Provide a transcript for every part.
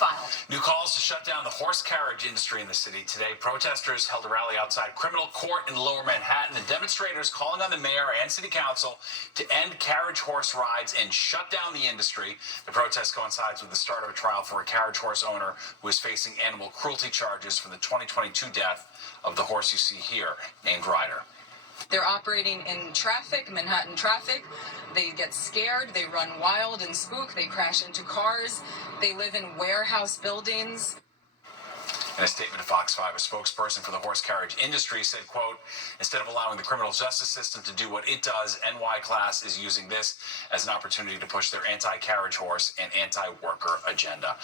filed. New calls to shut down the horse carriage industry in the city today. Protesters held a rally outside Criminal Court in Lower Manhattan, and demonstrators calling on the mayor and city council to end carriage horse rides and shut down the industry. The protest coincides with the start of a trial for a carriage horse owner who is facing animal cruelty charges for the 2022 death of the horse you see here, named Ryder. They're operating in traffic, Manhattan traffic. They get scared, they run wild and spook, they crash into cars, they live in warehouse buildings. In a statement to Fox 5, a spokesperson for the horse carriage industry said, quote, instead of allowing the criminal justice system to do what it does, NY Class is using this as an opportunity to push their anti-carriage horse and anti-worker agenda.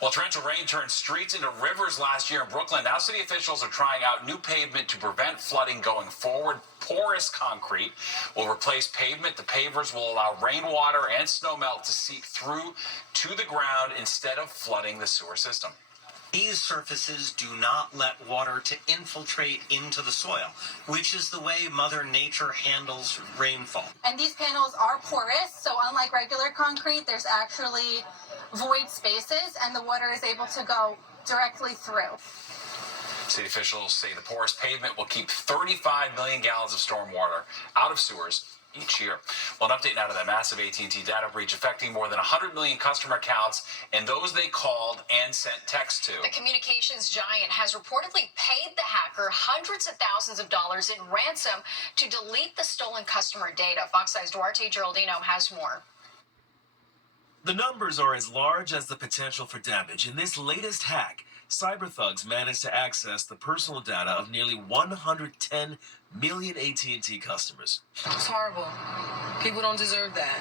Well, torrential rain turned streets into rivers last year in Brooklyn. Now city officials are trying out new pavement to prevent flooding going forward. Porous concrete will replace pavement. The pavers will allow rainwater and snowmelt to seep through to the ground instead of flooding the sewer system. These surfaces do not let water to infiltrate into the soil, which is the way Mother Nature handles rainfall. And these panels are porous, so unlike regular concrete, there's actually void spaces, and the water is able to go directly through. City officials say the porous pavement will keep 35 million gallons of stormwater out of sewers each year. Well, an update now to that massive AT&T data breach affecting more than 100 million customer accounts and those they called and sent text to. The communications giant has reportedly paid the hacker hundreds of thousands of dollars in ransom to delete the stolen customer data. Fox 5's Duarte Geraldino has more. The numbers are as large as the potential for damage. In this latest hack, cyber thugs managed to access the personal data of nearly 110 million AT&T customers. It's horrible. People don't deserve that.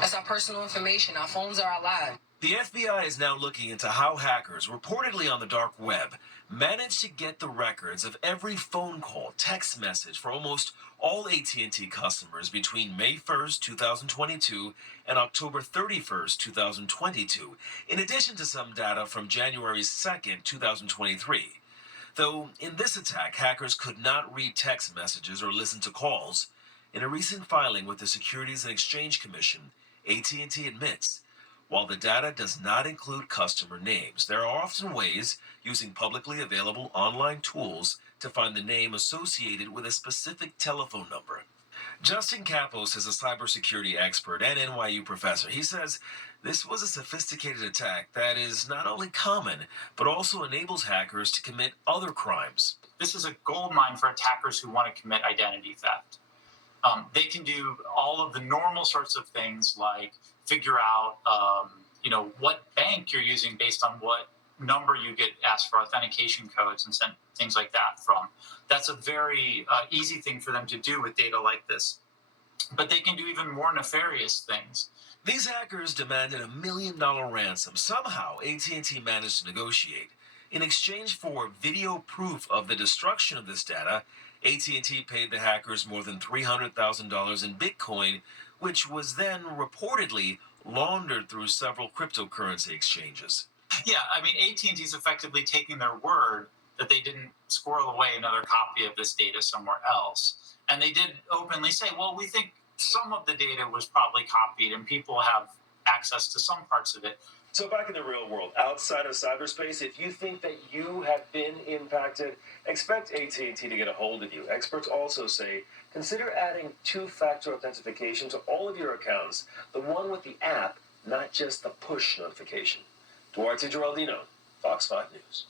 That's our personal information. Our phones are our lives. The FBI is now looking into how hackers, reportedly on the dark web, managed to get the records of every phone call, text message for almost all AT&T customers between May 1st, 2022 and October 31st, 2022, in addition to some data from January 2nd, 2023. Though in this attack, hackers could not read text messages or listen to calls. In a recent filing with the Securities and Exchange Commission, AT&T admits, while the data does not include customer names, there are often ways using publicly available online tools to find the name associated with a specific telephone number. Justin Kapos is a cybersecurity expert and NYU professor. He says this was a sophisticated attack that is not only common, but also enables hackers to commit other crimes. This is a goldmine for attackers who want to commit identity theft. They can do all of the normal sorts of things like figure out, what bank you're using based on what number you get asked for authentication codes and sent things like that from. That's a very easy thing for them to do with data like this. But they can do even more nefarious things. These hackers demanded $1 million ransom. Somehow, AT&T managed to negotiate. In exchange for video proof of the destruction of this data, AT&T paid the hackers more than $300,000 in Bitcoin, which was then reportedly laundered through several cryptocurrency exchanges. Yeah, AT&T is effectively taking their word that they didn't squirrel away another copy of this data somewhere else. And they did openly say, well, we think some of the data was probably copied and people have access to some parts of it. So back in the real world, outside of cyberspace, if you think that you have been impacted, expect AT&T to get a hold of you. Experts also say consider adding two-factor authentication to all of your accounts, the one with the app, not just the push notification. Duarte Geraldino, Fox 5 News.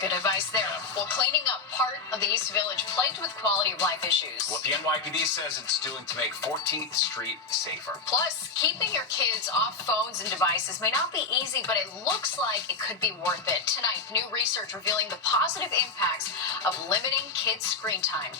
Good advice there. Well, cleaning up part of the East Village plagued with quality of life issues. What the NYPD says it's doing to make 14th Street safer. Plus, keeping your kids off phones and devices may not be easy, but it looks like it could be worth it. Tonight, new research revealing the positive impacts of limiting kids' screen time.